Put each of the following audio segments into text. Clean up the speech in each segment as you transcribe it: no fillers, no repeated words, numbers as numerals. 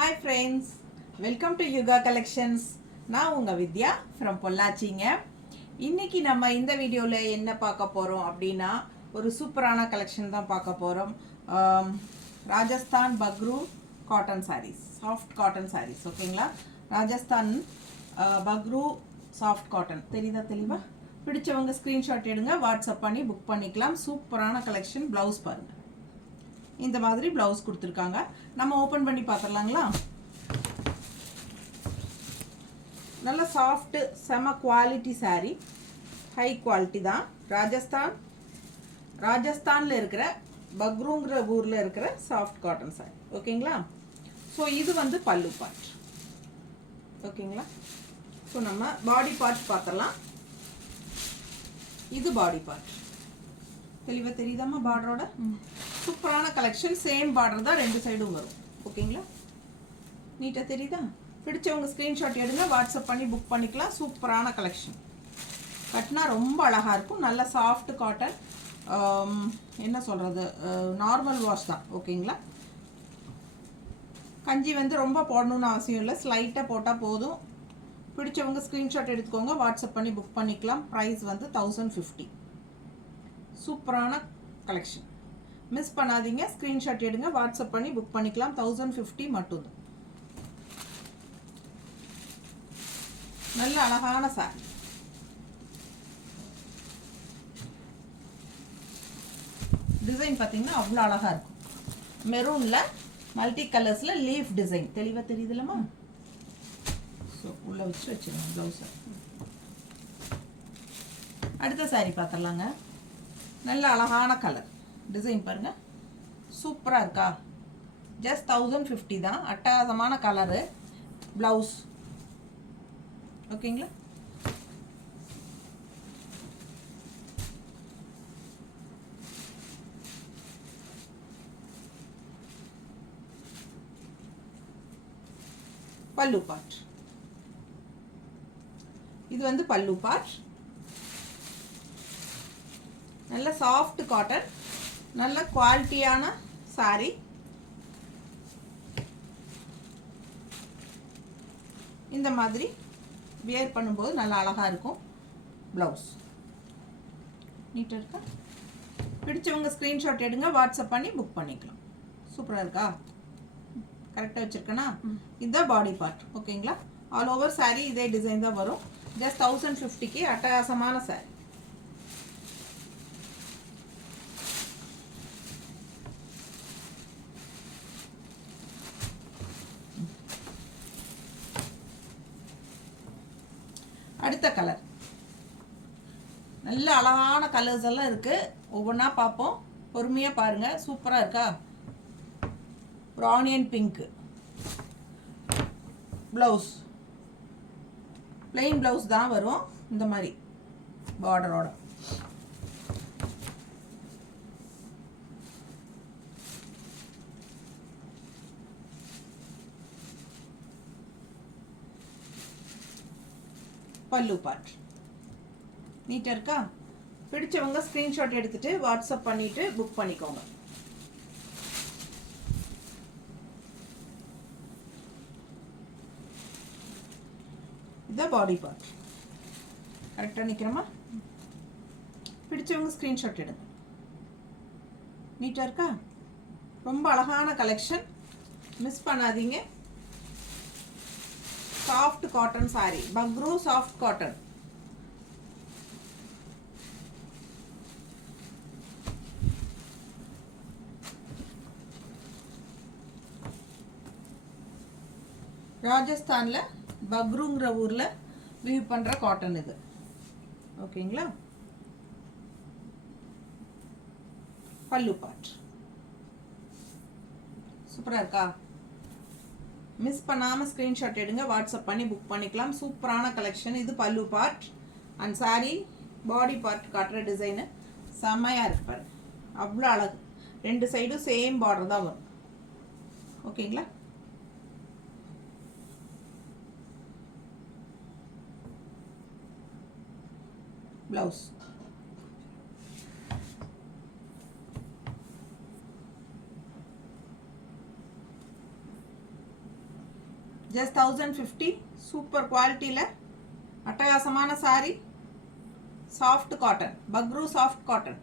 Hi friends, welcome to Yuga Collections. நான் உங்க வித்யா from பொள்ளாச்சிங்க. இன்னைக்கு நம்ம இந்த வீடியோல என்ன பார்க்க போறோம் அப்படின்னா ஒரு சூப்பரான கலெக்ஷன் தான் பார்க்க போறோம். Rajasthan Bagru cotton sarees, soft cotton sarees. ஓகேங்களா? ராஜஸ்தான் பக்ரூ சாஃப்ட் காட்டன் தெரியுதா தெளிவா? பிடிச்சவங்க ஸ்கிரீன்ஷாட் எடுங்க, வாட்ஸ்அப் பண்ணி புக் பண்ணிக்கலாம். சூப்பரான கலெக்ஷன். ப்ளவுஸ் பாருங்க, இந்த மாதிரி ப்ளவுஸ் கொடுத்துருக்காங்க. நம்ம ஓப்பன் பண்ணி பார்த்துடலாங்களா? நல்ல சாஃப்ட்டு செம குவாலிட்டி சாரீ, ஹை குவாலிட்டி தான். ராஜஸ்தானில் இருக்கிற பக்ரூங்கிற ஊரில் இருக்கிற சாஃப்ட் காட்டன் சாரீ. ஓகேங்களா? ஸோ இது வந்து பல்லு பார்ட். ஓகேங்களா? ஸோ நம்ம பாடி பார்ட் பார்த்துடலாம். இது பாடி பார்ட். தெளிவாக தெரியுதாம்மா? பார்டரோட சூப்பரான கலெக்ஷன். சேம் பார்டர் தான், ரெண்டு சைடும் வரும். ஓகேங்களா? நீட்டாக தெரியுதா? பிடிச்சவங்க ஸ்க்ரீன்ஷாட் எடுங்க, வாட்ஸ்அப் பண்ணி புக் பண்ணிக்கலாம். சூப்பரான கலெக்ஷன். கட்டினா ரொம்ப அழகாக இருக்கும். நல்ல சாஃப்ட் காட்டன். என்ன சொல்கிறது, நார்மல் வாஷ் தான். ஓகேங்களா? கஞ்சி வந்து ரொம்ப போடணுன்னு அவசியம் இல்லை, ஸ்லைட்டாக போட்டால் போதும். பிடிச்சவங்க ஸ்க்ரீன்ஷாட் எடுத்துக்கோங்க, வாட்ஸ்அப் பண்ணி புக் பண்ணிக்கலாம். ப்ரைஸ் வந்து 1050. சூப்பரான கலெக்ஷன். மிஸ் பண்ணாதீங்க, ஸ்க்ரீன்ஷாட் எடுங்க, வாட்ஸ்அப் பண்ணி புக் பண்ணிக்கலாம். 1050 மட்டும்தான். நல்ல அழகான சாரி. டிசைன் பார்த்தீங்கன்னா அவ்வளோ அழகாக இருக்கும். மெரூனில் மல்டி கலர்ஸில் லீஃப் டிசைன் தெளிவாக தெரியுதுல்லம்மா? ஸோ உள்ளே வச்சுருங்க ப்ளவுஸை. அடுத்த சாரி பார்த்துடலாங்க. நல்ல அழகான கலர் டிசைன் பாருங்கள், சூப்பராக இருக்கா? ஜஸ்ட் 1050 தான். அட்டகாசமான கலரு. ப்ளவுஸ் ஓகேங்களா? பல்லு பார்ட். இது வந்து பல்லு பார்ட். நல்ல சாஃப்ட் காட்டன், நல்ல குவாலிட்டியான சாரி. இந்த மாதிரி வியர் பண்ணும்போது நல்லா அழகாக இருக்கும். ப்ளவுஸ் நீட்டாக இருக்கா? பிடிச்சவங்க ஸ்க்ரீன்ஷாட் எடுங்க, வாட்ஸ்அப் பண்ணி புக் பண்ணிக்கலாம். சூப்பராக இருக்கா? கரெக்டாக வச்சுருக்கேனா? இதுதான் பாடி பார்ட். ஓகேங்களா? ஆல் ஓவர் சாரீ இதே டிசைன் தான் வரும். ஜஸ்ட் 1050க்கு அட்டகாசமான சாரீ. அடுத்த கலர். நல்ல அழகான கலர்ஸ் எல்லாம் இருக்கு. ஒவ்வொன்றா பார்ப்போம், பொறுமையாக பாருங்க. சூப்பராக இருக்கா? ஒரு onion pink blouse, plain blouse தான் வரும். இந்த மாதிரி பார்டரோட. பல்லு பார்ட் நீட்டாக இருக்கா? பிடிச்சவங்க ஸ்க்ரீன்ஷாட் எடுத்துட்டு வாட்ஸ்அப் பண்ணிட்டு புக் பண்ணிக்கோங்க. இதான் பாடி பார்ட். கரெக்டாக நிற்கிறோமா? பிடிச்சவங்க ஸ்க்ரீன்ஷாட் எடுங்க. நீட்டாக இருக்கா? ரொம்ப அழகான கலெக்ஷன். மிஸ் பண்ணாதீங்க. Soft cotton sari, Bagru soft cotton. ராஜஸ்தானில் பக்ரூங்கிற ஊரில் வீவ் பண்ணுற காட்டன் இது. ஓகேங்களா? பல்லு பார்ட் சூப்பராக இருக்கா? மிஸ் பண்ணாமல் ஸ்க்ரீன்ஷாட் எடுங்க, வாட்ஸ்அப் பண்ணி புக் பண்ணிக்கலாம். சூப்பரான கலெக்ஷன். இது பல்லு part. And sorry body part காட்டுற டிசைனு செம்மையாக இருப்பார். அவ்வளோ அழகு. ரெண்டு சைடும் சேம் பார்டர் தான் வரும். ஓகேங்களா? ப்ளவுஸ் just 1050 சூப்பர் குவாலிட்டியில் அட்டகாசமான sari. Soft cotton, Bagru soft cotton.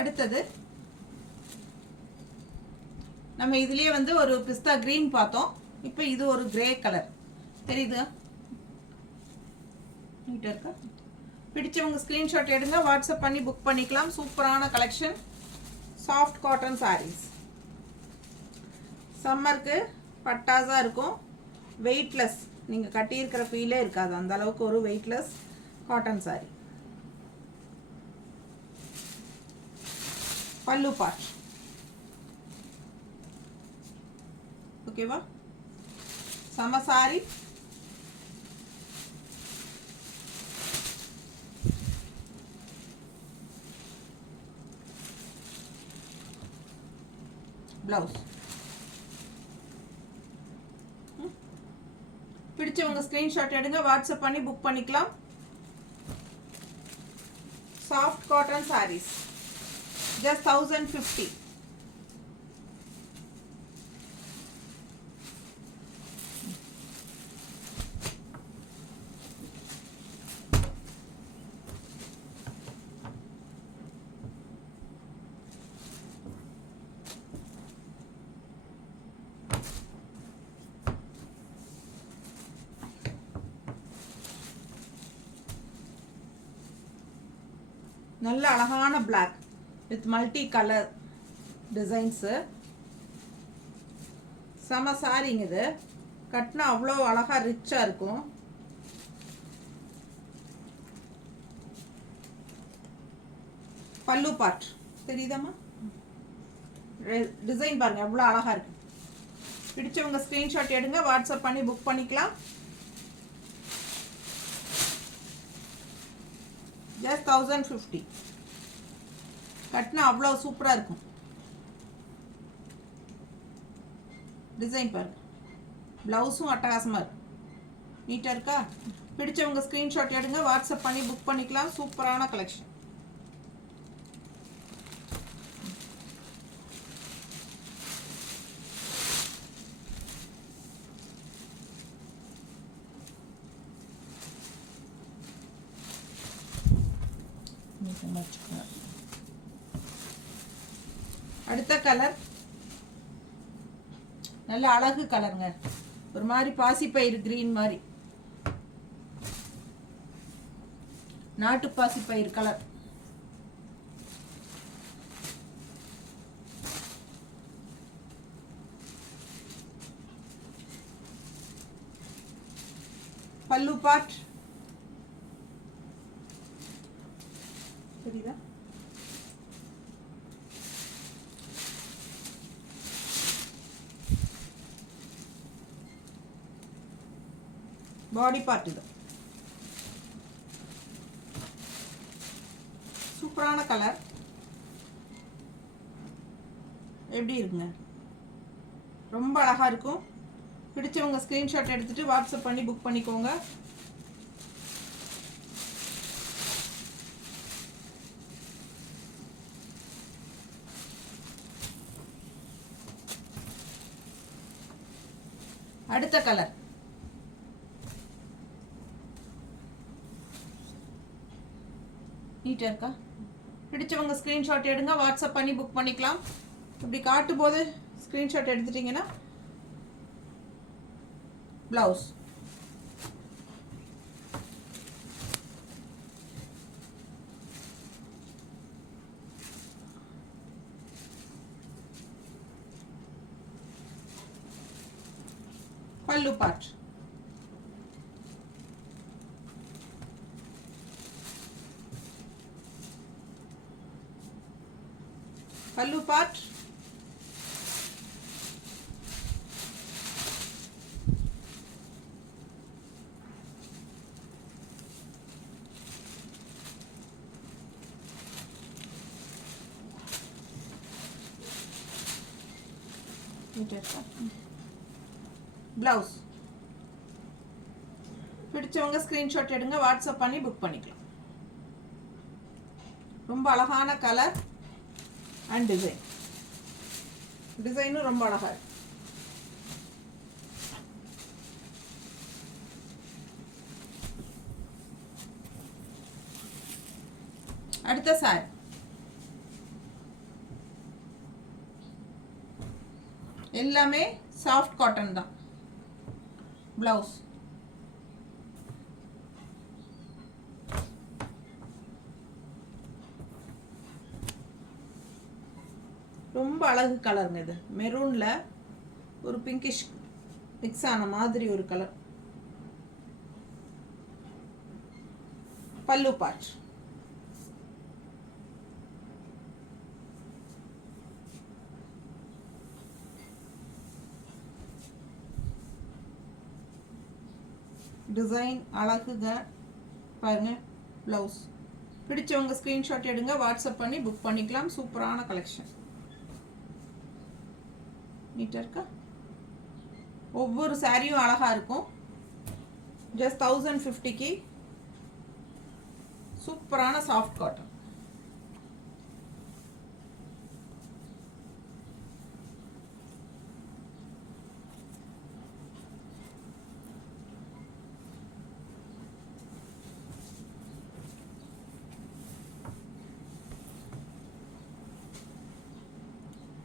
அடுத்தது நம்ம இதுலயே வந்து ஒரு பிஸ்தா கிரீன் பார்த்தோம். இப்போ இது ஒரு கிரே கலர் தெரியுது. நீட்டா இருக்கா? பிடிச்சவங்க ஸ்கிரீன்ஷாட் எடுங்க, வாட்ஸ்அப் பண்ணி புக் பண்ணிக்கலாம். சூப்பரான கலெக்ஷன், சாஃப்ட் காட்டன் சாரீஸ். சம்மருக்கு பட்டாஸா இருக்கும், வெயிட்லெஸ். நீங்கள் கட்டியிருக்கிற ஃபீலே இருக்காது, அந்த அளவுக்கு ஒரு வெயிட்லெஸ் காட்டன் சாரி. பல்லு பார்ட் ஓகேவா? சம சாரி. பிளவுஸ். பிடிச்சவங்க ஸ்கிரீன்ஷாட் எடுங்க, வாட்ஸ்அப் பண்ணி புக் பண்ணிக்கலாம். Soft cotton saris just 1050. நல்ல அழகான black with multi color designs. சம சாரிங்க. இது கட்டினா அவ்வளோ அழகா ரிச்சா இருக்கும். பல்லு பார்ட் தெரியுதாம்மா? டிசைன் பாருங்க எவ்வளோ அழகா இருக்கு. பிடிச்சவங்க ஸ்கிரீன்ஷாட் எடுங்க, வாட்ஸ்அப் பண்ணி புக் பண்ணிக்கலாம். just 1050. கட்டினா அவ்வளோ சூப்பராக இருக்கும். டிசைன் பாருங்க, ப்ளவுஸும் அட்டகாசமாக இருக்கு. நீட்டாக இருக்கா? பிடிச்சவங்க ஸ்க்ரீன்ஷாட் எடுங்க, வாட்ஸ்அப் பண்ணி புக் பண்ணிக்கலாம். சூப்பரான கலெக்ஷன். அடுத்த கலர் நல்ல அழகு கலருங்க. ஒரு மாதிரி பாசிப்பயிறு கிரீன் மாதிரி, நாட்டு பாசிப்பயிறு கலர். பல்லு பார்ட் தெரியுதா? பாடி பார்ட் இது. சூப்பரான கலர். எப்படி இருக்குங்க? ரொம்ப அழகா இருக்கும். பிடிச்சவங்க ஸ்கிரீன்ஷாட் எடுத்துட்டு வாட்ஸ்அப் பண்ணி புக் பண்ணிக்கோங்க. அடுத்த கலர் நீட்டா இருக்கா? பிடிச்சவங்க ஸ்கிரீன்ஷாட் எடுங்க, வாட்ஸ்அப் பண்ணி புக் பண்ணிக்கலாம். இப்படி காட்டும் போது ஸ்கிரீன்ஷாட் எடுத்துட்டீங்கன்னா பிளவுஸ். பல்லு பார்ட். பல்லு பார்ட். ப்ளவுஸ். பிடிச்சவங்க ஸ்க்ரீன்ஷாட் எடுங்க, வாட்ஸ்அப் பண்ணி புக் பண்ணிக்கலாம். ரொம்ப அழகான கலர் அண்ட் டிசைன். டிசைனும் ரொம்ப அழகா இருக்கு. அடுத்த சாரி எல்லாமே சாஃப்ட் காட்டன் தான். பிளவுஸ் ரொம்ப அழகு கலருங்க. இது மெரூன்ல ஒரு பிங்கிஷ் மிக்ஸ் ஆன மாதிரி ஒரு கலர். பல்லு பார்ட். டிசைன் அழகுங்க பாருங்க. ப்ளவுஸ். பிடிச்சவங்க ஸ்க்ரீன்ஷாட் எடுங்க, வாட்ஸ்அப் பண்ணி புக் பண்ணிக்கலாம். சூப்பரான கலெக்ஷன். நீட்டாக இருக்கா? ஒவ்வொரு சாரியும் அழகாக இருக்கும். ஜஸ்ட் 1050க்கு சூப்பரான சாஃப்ட் காட்டன்.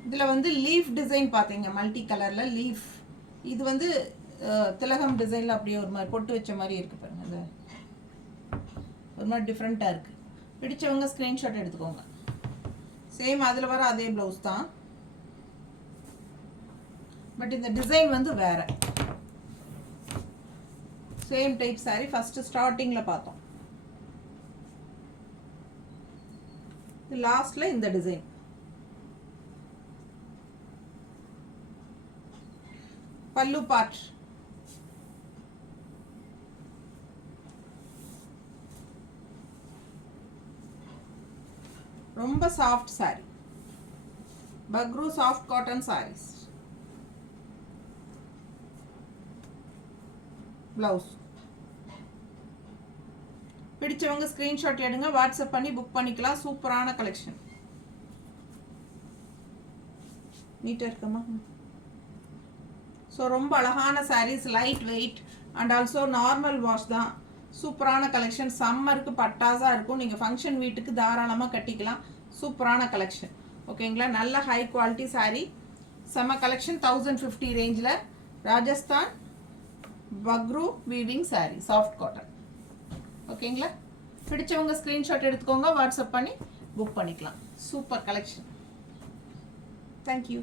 இதில் வந்து லீஃப் டிசைன் பார்த்தீங்க, மல்டி கலரில் லீஃப். இது வந்து திலகம் டிசைனில் அப்படியே ஒரு மாதிரி பொட்டு வச்ச மாதிரி இருக்குது பாருங்க. அது ஒரு மாதிரி டிஃப்ரெண்ட்டாக இருக்குது. பிடிச்சவங்க ஸ்க்ரீன்ஷாட் எடுத்துக்கோங்க. சேம் அதில் வர அதே ப்ளவுஸ் தான், பட் இந்த டிசைன் வந்து வேற. சேம் டைப் சாரி ஃபஸ்ட்டு ஸ்டார்டிங்கில் பார்த்தோம். லாஸ்ட்டில் இந்த டிசைன். பல்லு பார்ட். ரொம்ப சாஃப்ட் சாரி. பக்ரு சாஃப்ட் காட்டன் சாரீஸ். பிளவுஸ். பிடிச்சவங்க ஸ்கிரீன்ஷாட் எடுங்க, வாட்ஸ்அப் பண்ணி புக் பண்ணிக்கலாம். சூப்பரான கலெக்ஷன். நீட்டாக இருக்குமா? ஸோ ரொம்ப அழகான saris, light weight and also normal wash தான். சூப்பரான கலெக்ஷன். சம்மருக்கு பட்டாஸாக இருக்கும். நீங்கள் ஃபங்க்ஷன் வீட்டுக்கு தாராளமாக கட்டிக்கலாம். சூப்பரான கலெக்ஷன். ஓகேங்களா? நல்ல ஹை குவாலிட்டி சாரீ. செம்ம கலெக்ஷன். 1050 ரேஞ்சில் Rajasthan Bagru weaving sari, soft cotton. ஓகேங்களா? பிடிச்சவங்க ஸ்க்ரீன்ஷாட் எடுத்துக்கோங்க, வாட்ஸ்அப் பண்ணி புக் பண்ணிக்கலாம். Super collection. தேங்க்யூ.